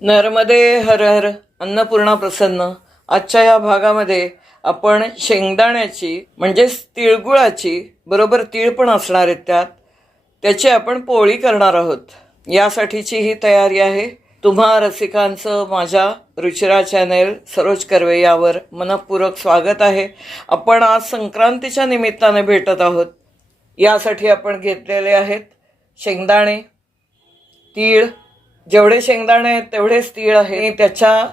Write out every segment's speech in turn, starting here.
नर्मदे हर हर अन्नपूर्णा प्रसन्न. आजच्या या भागामध्ये आपण शेंगदाण्याची म्हणजेच तिळगुळाची बरोबर तीळ पण असणार आहेत त्यात. त्याची आपण पोळी करणार आहोत. यासाठीची ही तयारी आहे. तुम्हा रसिकांचं माझ्या रुचिरा चॅनेल सरोज कर्वे यावर मनपूर्वक स्वागत आहे. आपण आज संक्रांतीच्या निमित्ताने भेटत आहोत. यासाठी आपण घेतलेले आहेत शेंगदाणे तीळ जेवढे शेंगदाणे आहेत तेवढेच तीळ आहे. त्याच्या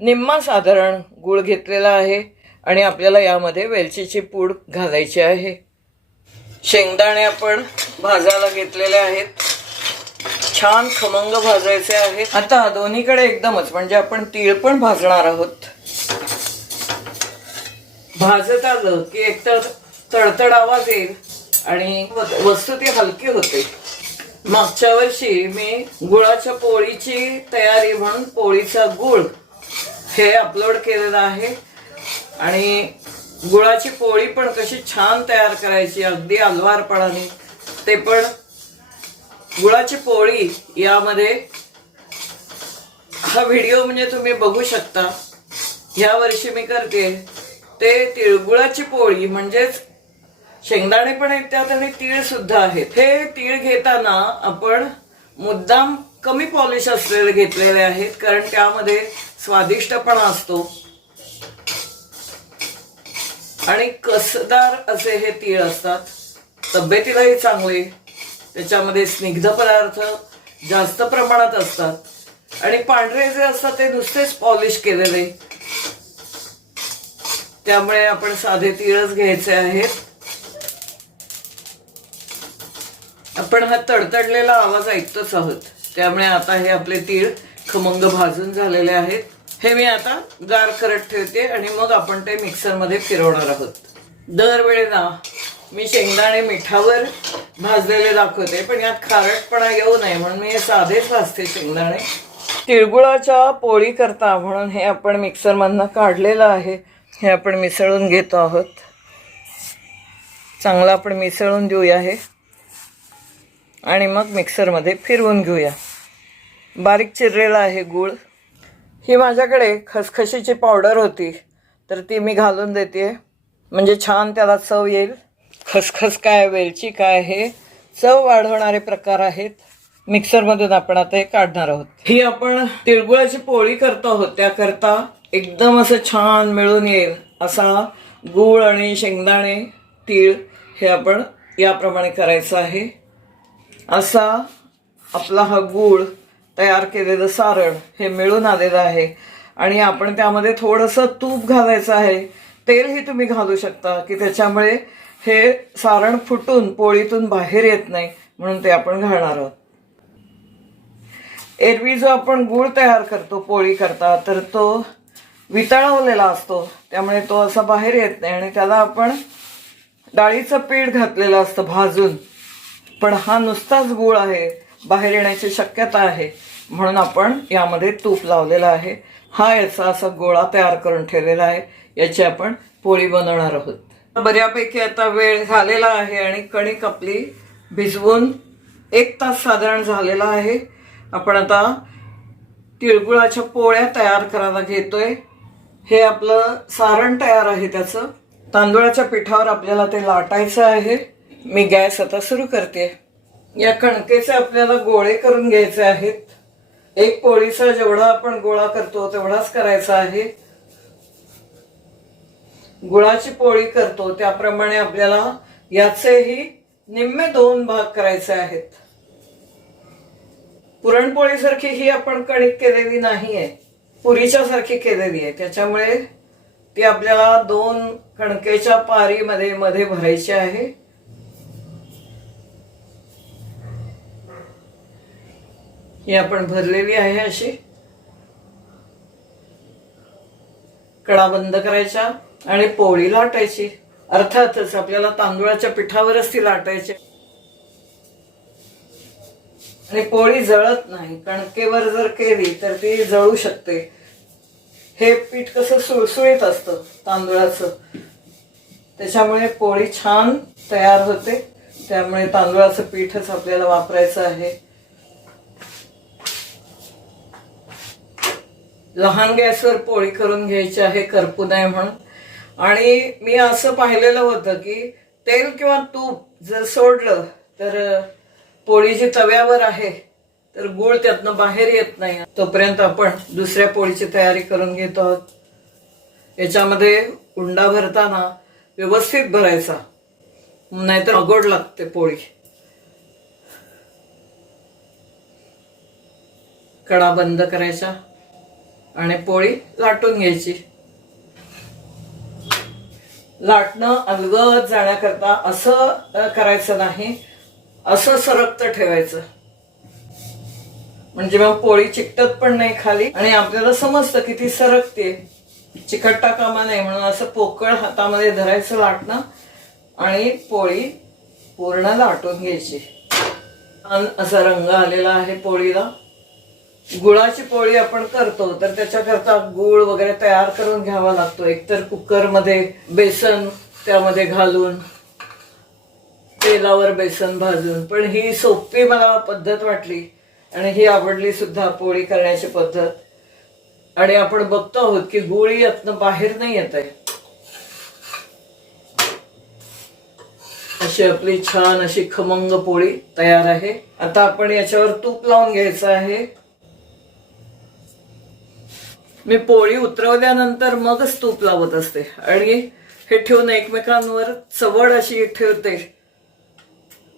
निम्मा साधारण गूळ घेतलेला आहे आणि आपल्याला यामध्ये वेलचीची पूड घालायची आहे. शेंगदाणे आपण भाजायला घेतलेले आहेत. छान खमंग भाजायचे आहे आता दोन्हीकडे एकदमच म्हणजे आपण तीळ पण भाजणार आहोत. भाजत आलं की एकतर तडतड आवाज येईल आणि वस्तू ती हलकी होते. मागच्या वर्षी मी गुळाच्या पोळीची तयारी म्हणून पोळीचा गुळ हे अपलोड केलेलं आहे. आणि गुळाची पोळी पण कशी छान तयार करायची अगदी अलवारपणाने. ते पण गुळाची पोळी यामध्ये हा व्हिडिओ म्हणजे तुम्ही बघू शकता. ह्या वर्षी मी करते. ते तिळगुळाची पोळी म्हणजेच शेंगदाणे पण आहेत त्यात आणि तीळ सुद्धा आहेत. हे तीळ घेताना आपण मुद्दाम कमी पॉलिश असलेले घेतलेले आहेत कारण त्यामध्ये स्वादिष्टपणा असतो. आणि कसदार असे हे तीळ असतात. तब्येतीलाही चांगले त्याच्यामध्ये स्निग्ध पदार्थ जास्त प्रमाणात असतात. आणि पांढरे जे असतात ते नुसतेच पॉलिश केलेले. त्यामुळे आपण साधे तीळच घ्यायचे आहेत. आपण हा तडतडलेला आवाज ऐकतोच आहोत. त्यामुळे आता हे आपले तीळ खमंग भाजून झालेले आहेत. हे मी आता गार करत ठेवते आणि मग आपण ते मिक्सरमध्ये फिरवणार आहोत. दरवेळेला मी शेंगदाणे मिठावर भाजलेले दाखवते पण यात खारटपणा येऊ नये म्हणून मी हे साधेच भाजते शेंगदाणे. तिळगुळाच्या पोळी करता म्हणून हे आपण मिक्सरमधनं काढलेलं आहे. हे आपण मिसळून घेतो आहोत. चांगलं आपण मिसळून देऊया हे. आणि मग मिक्सरमध्ये फिरवून घेऊया. बारीक चिरलेला आहे गूळ. ही माझ्याकडे खसखशीची पावडर होती. तर ती मी घालून देते. म्हणजे छान त्याला चव येईल. खसखस काय वेलची काय हे चव वाढवणारे प्रकार आहेत. मिक्सरमधून आपण आता हे काढणार आहोत. ही आपण तिळगुळाची पोळी करत आहोत. त्याकरता एकदम असं छान मिळून येईल असा गूळ आणि शेंगदाणे तीळ हे आपण याप्रमाणे करायचं आहे. असा आपला हा गूळ तयार केलेलं सारण हे मिळून आलेलं आहे. आणि आपण त्यामध्ये थोडंसं तूप घालायचं आहे. तेलही तुम्ही घालू शकता की त्याच्यामुळे हे सारण फुटून पोळीतून बाहेर येत नाही म्हणून ते आपण घालणार आहोत. एरवी जो आपण गूळ तयार करतो पोळी करता तर तो वितळवलेला असतो. त्यामुळे तो असा बाहेर येत नाही आणि त्याला आपण डाळीचं पीठ घातलेलं असतं भाजून. पण हा नुसताच गूळ आहे बाहेर येण्याची शक्यता आहे. म्हणून आपण यामध्ये तूप लावलेलं आहे. हा याचा असा गोळा तयार करून ठेवलेला आहे याची आपण पोळी बनवणार आहोत. बऱ्यापैकी आता वेळ झालेला आहे आणि कणिक आपली भिजवून एक तास साधारण झालेला आहे. आपण आता तिळगुळाच्या पोळ्या तयार करायला घेतोय. हे आपलं सारण तयार आहे त्याचं. तांदूळाच्या पिठावर आपल्याला ते लाटायचं आहे. मी गॅस आता सुरू करते. या कणकेचे आपल्याला गोळे करून घ्यायचे आहेत. एक पोळीचा जेवढा आपण गोळा करतो तेवढाच करायचा आहे. गुळाची पोळी करतो त्याप्रमाणे आपल्याला याचेही निम्मे दोन भाग करायचे आहेत. पुरणपोळीसारखी ही आपण कणिक केलेली नाहीये पुरीच्या सारखी केलेली आहे त्याच्यामुळे ती आपल्याला दोन कणकेच्या पारीमध्ये मध्ये भरायची आहे. ही आपण भरलेली आहे अशी. कडा बंद करायच्या आणि पोळी लाटायची. अर्थातच आपल्याला तांदूळाच्या पिठावरच ती लाटायची. आणि पोळी जळत नाही कणकेवर जर केली तर ती जळू शकते. हे पीठ कसं सुळसुळीत असतं तांदूळाचं. त्याच्यामुळे पोळी छान तयार होते. त्यामुळे तांदूळाचं पीठच आपल्याला वापरायचं आहे. लहान गॅसवर पोळी करून घ्यायची आहे करपू नये म्हणून. आणि मी असं पाहिलेलं होतं की तेल किंवा तूप जर सोडलं तर पोळी जी तव्यावर आहे तर गुळ त्यातनं बाहेर येत नाही. तोपर्यंत आपण दुसऱ्या पोळीची तयारी करून घेतो आहोत. याच्यामध्ये उंडा भरताना व्यवस्थित भरायचा. नाहीतर अगोड लागते पोळी. कडा बंद करायच्या आणि पोळी लाटून घ्यायची. लाटणं अलगद जाण्याकरता असं करायचं नाही. असं सरकत ठेवायचं. म्हणजे मग पोळी चिकटत पण नाही खाली आणि आपल्याला समजतं की ती सरकते. चिकटता कामा नाही म्हणून असं पोकळ हातामध्ये धरायचं लाटणं आणि पोळी पूर्ण लाटून घ्यायची. असा रंग आलेला आहे पोळीला. गुळाची पोळी आपण करतो तर त्याच्याकरता गुळ वगैरे तयार करून घ्यावा लागतो. एकतर कुकरमध्ये बेसन त्यामध्ये घालून तेलावर बेसन भाजून. पण ही सोपी मला पद्धत वाटली आणि ही आवडली सुद्धा पोळी करण्याची पद्धत. आणि आपण बघतो आहोत की गुळ यातनं बाहेर नाही येत आहे. अशी आपली छान अशी खमंग पोळी तयार आहे. आता आपण याच्यावर तूप लावून घ्यायचं आहे. मी पोळी उतरवल्यानंतर मगच तूप लावत असते. आणि हे ठेवून एकमेकांवर चवड अशी ठेवते.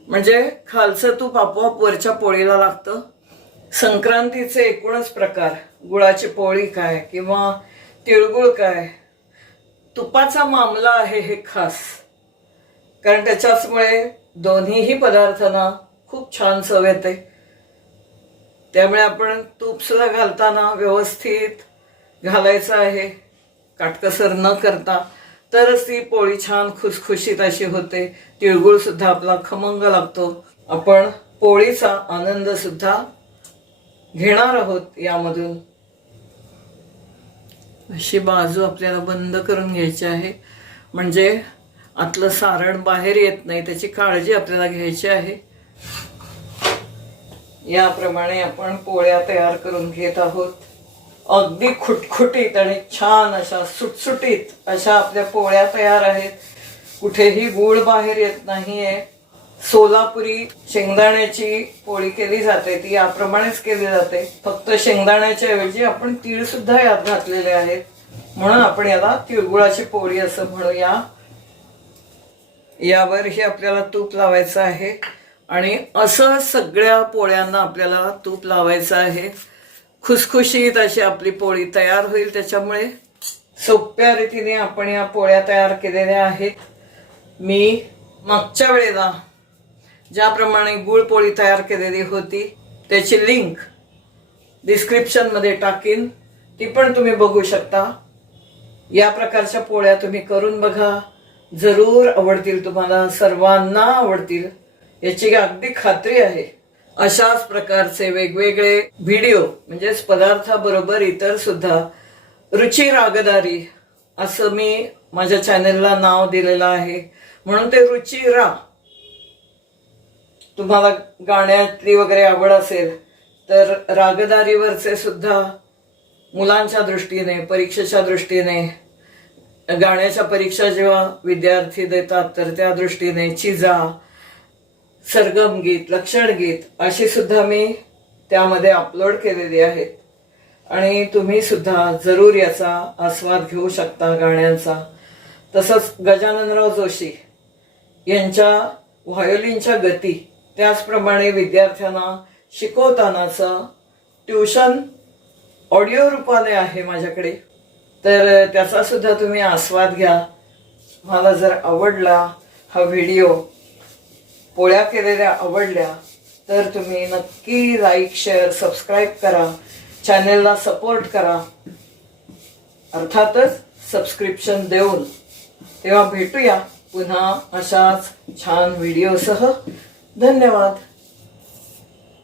म्हणजे खालचं तूप आपोआप वरच्या पोळीला लागतं. संक्रांतीचे एकूणच प्रकार. गुळाची पोळी काय किंवा तिळगुळ काय? तुपाचा मामला आहे हे खास. कारण त्याच्याचमुळे दोन्हीही पदार्थांना खूप छान चव येते. त्यामुळे आपण तूप सुद्धा घालताना व्यवस्थित घालायचं आहे. काटकसर न करता. तरच ती पोळी छान खुसखुशीत अशी होते. तिळगुळ सुद्धा आपला खमंग लागतो. आपण पोळीचा आनंद सुद्धा घेणार आहोत यामधून. अशी बाजू आपल्याला बंद करून घ्यायची आहे. म्हणजे आतलं सारण बाहेर येत नाही त्याची काळजी आपल्याला घ्यायची आहे. याप्रमाणे आपण पोळ्या तयार करून घेत आहोत. अगदी खुटखुटीत आणि छान अशा सुटसुटीत अशा आपल्या पोळ्या तयार आहेत. कुठेही गूळ बाहेर येत नाहीये. सोलापुरी शेंगदाण्याची पोळी केली जाते. ती याप्रमाणेच केली जाते. फक्त शेंगदाण्याच्या ऐवजी आपण तीळ सुद्धा यात घातलेले आहेत. म्हणून आपण याला तिळगुळाची पोळी असं म्हणूया. यावरही आपल्याला तूप लावायचं आहे. आणि असं सगळ्या पोळ्यांना आपल्याला तूप लावायचं आहे. खुसखुशीत अशी आपली पोळी तयार होईल. त्याच्यामुळे सोप्या रीतीने आपण या पोळ्या तयार केलेल्या आहेत. मी मागच्या वेळेला ज्याप्रमाणे गुळ पोळी तयार केलेली होती त्याची लिंक डिस्क्रिप्शनमध्ये टाकीन. ती पण तुम्ही बघू शकता. या प्रकारच्या पोळ्या तुम्ही करून बघा. जरूर आवडतील तुम्हाला. सर्वांना आवडतील. याची अगदी खात्री आहे. अशाच प्रकारचे वेगवेगळे व्हिडिओ म्हणजेच पदार्थाबरोबर इतर सुद्धा रुची रागदारी असं मी माझ्या चॅनेलला नाव दिलेलं आहे. म्हणून ते रुची रा. तुम्हाला गाण्यातली वगैरे आवड असेल तर रागदारीवरचे सुद्धा मुलांच्या दृष्टीने परीक्षेच्या दृष्टीने गाण्याच्या परीक्षा जेव्हा विद्यार्थी देतात तर त्या दृष्टीने चिजा सरगम गीत लक्षण गीत अशी सुद्धा मी त्यामध्ये अपलोड केलेली आहेत. आणि तुम्ही सुद्धा जरूर याचा आस्वाद घेऊ शकता गाण्यांचा. तसंच गजाननराव जोशी यांच्या व्हायोलिनच्या गती त्याचप्रमाणे विद्यार्थ्यांना शिकवतानाचं ट्युशन ऑडिओ रूपाने आहे माझ्याकडे. तर त्याचा सुद्धा तुम्ही आस्वाद घ्या. मला जर आवडला हा व्हिडिओ पोळ्या केलेल्या आवडल्या तर तुम्ही नक्की लाईक शेअर सबस्क्राईब करा. चॅनेलला सपोर्ट करा. अर्थातच सबस्क्रिप्शन देऊन तेव्हा भेटूया पुन्हा अशाच छान व्हिडिओसह धन्यवाद.